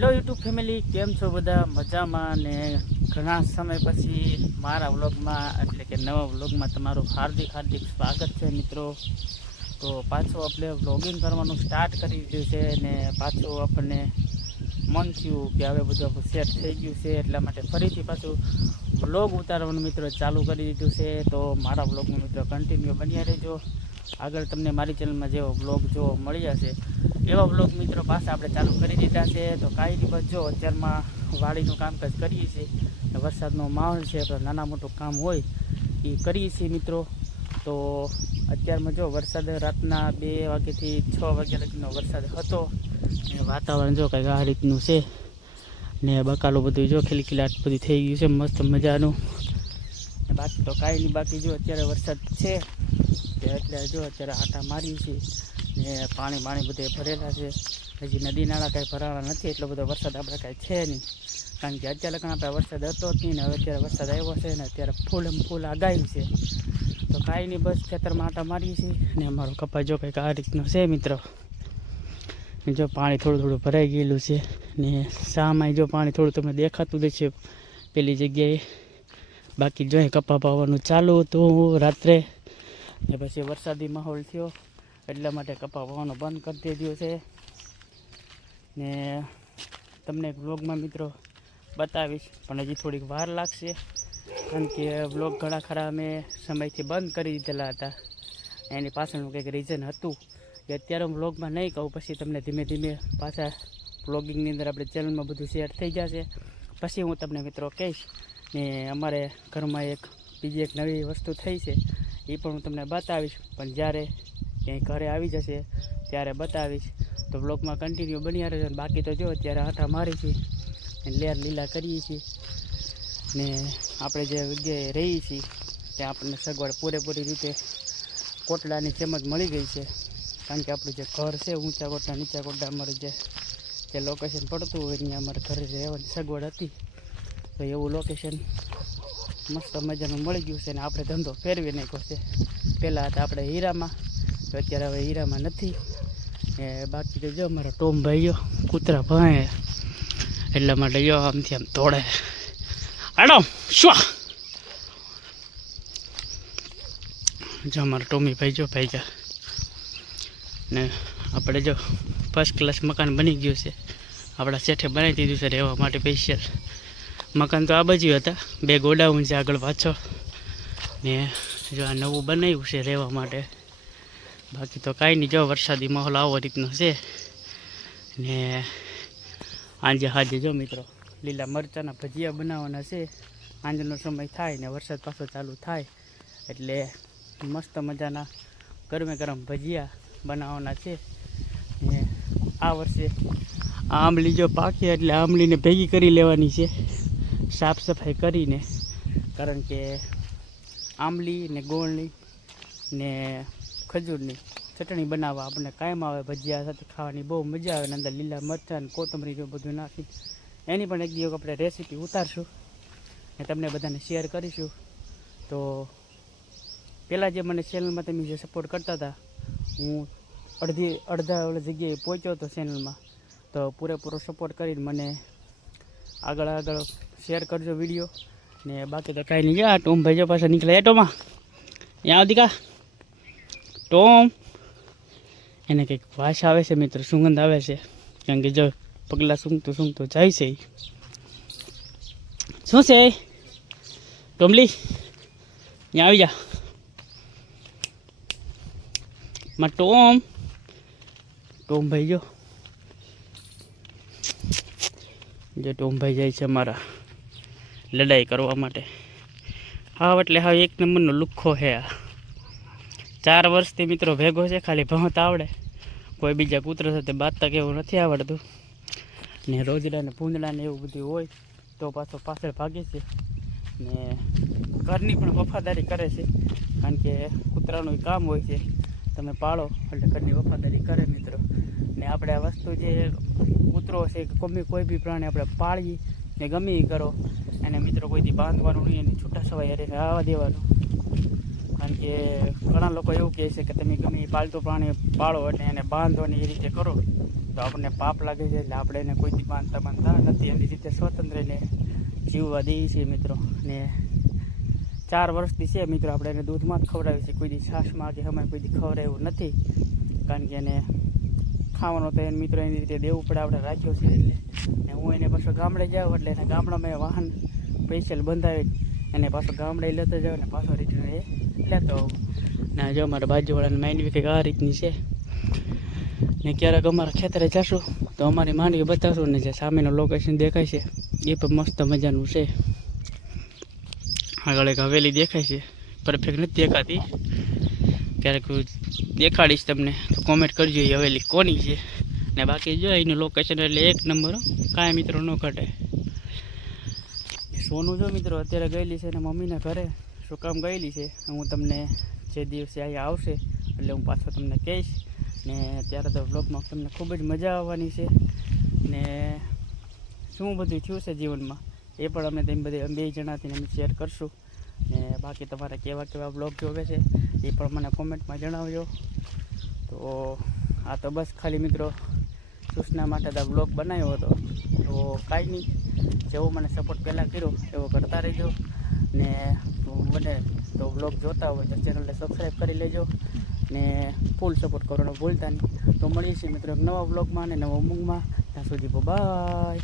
Hello YouTube family, કેમ છો બધા? મજામાં ને ઘણા સમય પછી મારા વ્લોગમાં એટલે કે નવા વ્લોગમાં તમારું હાર્દિક સ્વાગત છે મિત્રો. તો પાછું આપણે વ્લોગિંગ કરવાનું સ્ટાર્ટ કરી દીધું છે ને પાછું આપણને મન થયું કે હવે બધું આપણું સેટ થઈ ગયું છે, એટલા માટે ફરીથી પાછું વ્લોગ ઉતારવાનું મિત્રો ચાલુ કરી દીધું છે. તો મારા વ્લોગમાં મિત્રો કન્ટિન્યુ બન્યા રહેજો. આગળ તમને મારી ચેનલમાં જેવો વ્લોગ જોવા મળી જશે એવા વ્લોગ મિત્રો પાછા આપણે ચાલુ કરી દીધા છે. તો કાંઈ નહીં, બસ જો અત્યારમાં વાડીનું કામકાજ કરીએ છીએ, વરસાદનો માહોલ છે તો નાના મોટું કામ હોય એ કરીએ છીએ મિત્રો. તો અત્યારમાં જો વરસાદ રાતના 2 વાગ્યાથી 6 વાગ્યા લગીનો વરસાદ હતો ને વાતાવરણ જો કંઈક આ રીતનું છે ને બકાલું બધું જો ખીલખીલાટ બધું થઈ ગયું છે મસ્ત મજાનું. ને બાકી તો કાંઈ નહીં, બાકી જો અત્યારે વરસાદ છે એટલે જો અત્યારે આટા મારીએ છીએ ને પાણી બધે ભરેલા છે. હજી નદી નાળા કાંઈ ભરાણા નથી, એટલો બધો વરસાદ આપણે કાંઈ છે નહીં, કારણ કે અત્યારે લગન આપણે વરસાદ હતો જ નહીં ને હવે અત્યારે વરસાદ આવ્યો છે ને અત્યારે ફૂલ આગાહી છે. તો કાંઈ નહીં, બસ ખેતરમાં આટા મારીએ છીએ ને અમારો કપાસ જો કંઈક આ રીતનો છે મિત્રો. જો પાણી થોડું ભરાઈ ગયેલું છે ને સામાં જો પાણી થોડું તમને દેખાતું જ છે પેલી જગ્યાએ. બાકી જો કપા પાવાનું ચાલુ હતું રાત્રે ને પછી વરસાદી માહોલ થયો એટલા માટે કપા વાવવાનો બંધ કરી દીધો છે. ને તમને વ્લોગમાં મિત્રો બતાવીશ પણ હજી થોડીક વાર લાગશે, કારણ કે વ્લોગ ઘણા ખરા અમે સમયથી બંધ કરી દીધેલા હતા. એની પાછળનું કંઈક રીઝન હતું કે અત્યારે હું વ્લોગમાં નહીં કહું, પછી તમને ધીમે ધીમે પાછા વ્લોગિંગની અંદર આપણે ચેનલમાં બધું શેર થઈ જશે પછી હું તમને મિત્રો કહીશ. ને અમારે ઘરમાં બીજી એક નવી વસ્તુ થઈ છે એ પણ હું તમને બતાવીશ, પણ જ્યારે ક્યાંય ઘરે આવી જશે ત્યારે બતાવીશ. તો બ્લોગમાં કન્ટિન્યુ બન્યા રહેજો. બાકી તો જો અત્યારે આટા મારી છીએ અને લેર લીલા કરીએ છીએ ને આપણે જે જગ્યાએ રહીએ છીએ ત્યાં આપણને સગવડ પૂરેપૂરી રીતે કોટડાની જેમ જ મળી ગઈ છે, કારણ કે આપણું જે ઘર છે ઊંચા કોટડા નીચા કોટડા અમારું જે લોકેશન પડતું હોય ત્યાં અમારે ઘરે રહેવાની સગવડ હતી. તો એવું લોકેશન મસ્ત મજાનું મળી ગયું છે ને આપણે ધંધો ફેરવી નાખ્યો છે. પહેલાં હતા આપણે હીરામાં, તો અત્યારે હવે હીરામાં નથી. બાકી તો જો અમારા ટોમ ભાઈઓ કૂતરા ભાઈ એટલા માટે જો આમથી આમ તોડે આડો શું જો અમારા ટોમી ભાઈ જો ભાઈ ને આપણે જો ફર્સ્ટ ક્લાસ મકાન બની ગયું છે. આપણા શેઠે બનાવી દીધું છે રહેવા માટે સ્પેશિયલ. મકાન તો આ બાજુ હતા, 2 ગોડાઉન છે આગળ પાછળ ને જો આ નવું બનાવ્યું છે રહેવા માટે. બાકી તો કાંઈ નહીં, જો વરસાદી માહોલ આવો રીતનો છે ને આજે જો મિત્રો લીલા મરચાંના ભજીયા બનાવવાના છે. સાંજનો સમય થાય ને વરસાદ પાછો ચાલુ થાય એટલે મસ્ત મજાના ગરમ ભજીયા બનાવવાના છે. ને આ વર્ષે આંબલી જો પાકી એટલે આંબલીને ભેગી કરી લેવાની છે સાફ સફાઈ કરીને, કારણ કે આંબલી ને ગોળની ને ખજૂરની ચટણી બનાવવા આપણને કાયમ આવે. ભજીયા સાથે ખાવાની બહુ મજા આવે ને અંદર લીલા મરચાં ને કોથમરી જો બધું નાખી એની પણ એક દિવસ આપણે રેસીપી ઉતારશું ને તમને બધાને શેર કરીશું. તો પહેલાં જે મને ચેનલમાં તમે જે સપોર્ટ કરતા હતા, હું અડધા જગ્યાએ પહોંચ્યો હતો ચેનલમાં, તો પૂરેપૂરો સપોર્ટ કરીને મને આગળ શેર કરજો વિડીયો. ને બાકી તો કાંઈ નહીં, ગયા ટોમ ભાઈ જો પાછા નીકળ્યા. ટોમા ત્યાં આવતી કા ટોમ, એને કંઈક વાસ આવે છે મિત્રો, સુગંધ આવે છે, કારણ કે જો પગલાં સૂંઘતું જાય છે. શું છે ટોમલી? ત્યાં આવી જા માં ટોમ ભાઈ જો ટોમ ભાઈ જાય છે અમારા લડાઈ કરવા માટે. હા એટલે હા એક નંબરનો લુખ્ખો છે આ. 4 વર્ષથી મિત્રો ભેગો છે, ખાલી ભણતા આવડે, કોઈ બીજા કૂતરા સાથે બાતતા કેવું નથી આવડતું. ને રોજડા ને ભૂંદડા ને એવું બધું હોય તો પાછળ ભાગે છે ને ઘરની પણ વફાદારી કરે છે, કારણ કે કૂતરાનું કામ હોય છે તમે પાળો એટલે ઘરની વફાદારી કરે મિત્રો. ને આપણે આ વસ્તુ જે કૂતરો છે કે કોઈ બી પ્રાણી આપણે પાળીએ ને ગમે એ કરો એને મિત્રો કોઈથી બાંધવાનું નહીં, એની છૂટા સવાય અરે આવવા દેવાનું. કારણ કે ઘણા લોકો એવું કહે છે કે તમે ગમે એ પાલતુ પ્રાણી પાળો એટલે એને બાંધો ને એ રીતે કરો તો આપણને પાપ લાગે છે, એટલે આપણે એને કોઈ દી માનતા નથી. એની રીતે સ્વતંત્ર એને જીવવા દઈએ છીએ મિત્રો. ને 4 વર્ષથી છે મિત્રો, આપણે એને દૂધમાં જ ખવડાવીએ છીએ. કોઈ દી છાશમાં કે અમે કોઈ દી ખવડાવ્યું નથી, કારણ કે એને ખાવાનો તો એને મિત્રો એની રીતે દેવું પડે, આપણે રાખ્યો છે એટલે. ને હું એને પાછો ગામડે જાઉં એટલે એને ગામડામાં વાહન સ્પેશિયલ બંધાવી એને પાછો ગામડે લેતો જાઉં ને પાછો રિટર્ન એ લેતો આવું. ને જો અમારા બાજુવાળાની માંડવી કંઈક આ રીતની છે. ને ક્યારેક અમારા ખેતરે જશું તો અમારી માંડવી બતાવશું. ને જે સામેનું લોકેશન દેખાય છે એ પણ મસ્ત મજાનું છે. આગળ એક હવેલી દેખાય છે, પરફેક્ટ નથી દેખાતી, ક્યારેક દેખાડીશ તમને, તો કોમેન્ટ કરજો એ હવેલી કોની છે. ને બાકી જો એનું લોકેશન એટલે 1 નંબર, કાંઈ મિત્રો ન ઘટે. સોનું જો મિત્રો અત્યારે ગયેલી છે ને મમ્મીના ઘરે. શું કામ ગયેલી છે હું તમને જે દિવસે અહીંયા આવશે એટલે હું પાછો તમને કહીશ. ને ત્યારે તો બ્લોગમાં તમને ખૂબ જ મજા આવવાની છે. ને શું બધું થયું છે જીવનમાં એ પણ અમે તેમ બધી 2 જણાથી અમે શેર કરશું. ને બાકી તમારે કેવા બ્લોગ જોવે છે એ પણ મને કોમેન્ટમાં જણાવજો. તો આ તો બસ ખાલી મિત્રો સૂચના માટે તો બ્લોગ બનાવ્યો હતો. તો કાંઈ નહીં, જેવો મને સપોર્ટ પહેલાં કર્યો એવો કરતા રહેજો. ને બને તો બ્લોગ જોતા હોય તો ચેનલને સબસ્ક્રાઈબ કરી લેજો ને ફૂલ સપોર્ટ કરવાનો ભૂલતા નહીં. તો મળીએ છીએ મિત્રો એક નવા બ્લોગમાં અને નવા ઉમંગમાં. ત્યાં સુધી બાય.